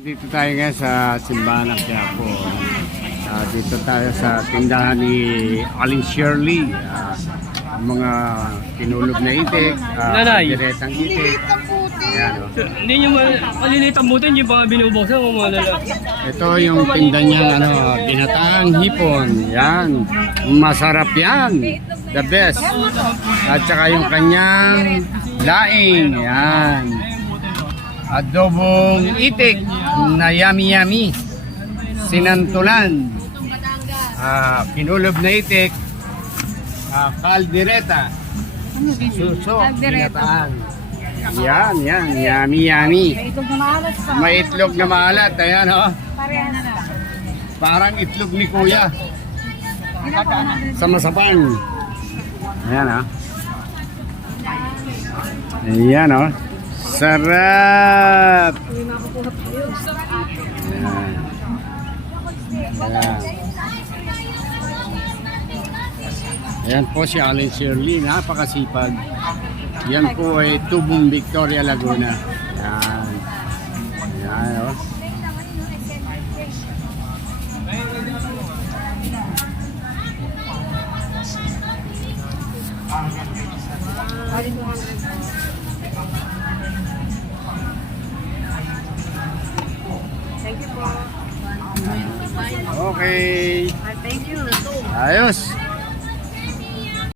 Dito tayo ngayon sa simbahan ng Quiapo. Dito tayo sa tindahan ni Aling Shirley. Mga tinulog na itik, diretang itik. Ayan, oh. Hindi nyo maliliit ang buto, hindi pa nga binubuksan o mga lalaki. Ito yung tinda niya, ginataang hipon. Yan, masarap yan. The best. At saka yung kanyang laing. Yan. Adobong itik na yummy-yummy. Sinantulan. Kinulob na itik. Kaldereta. Suso. Ginataan. Yan. Yummy-yummy. May itlog na maalat. Ayan, oh. Parang itlog ni Kuya. Sa Masapan. Ayan, oh. Ayan, oh. Sarap! Ayan. Ayan po si Aling Shirley, napakasipag. Yan po ay Tubong Victoria, Laguna. Ayan. Ayan, oh. Thank you po. Okay. Thank you. Ayos.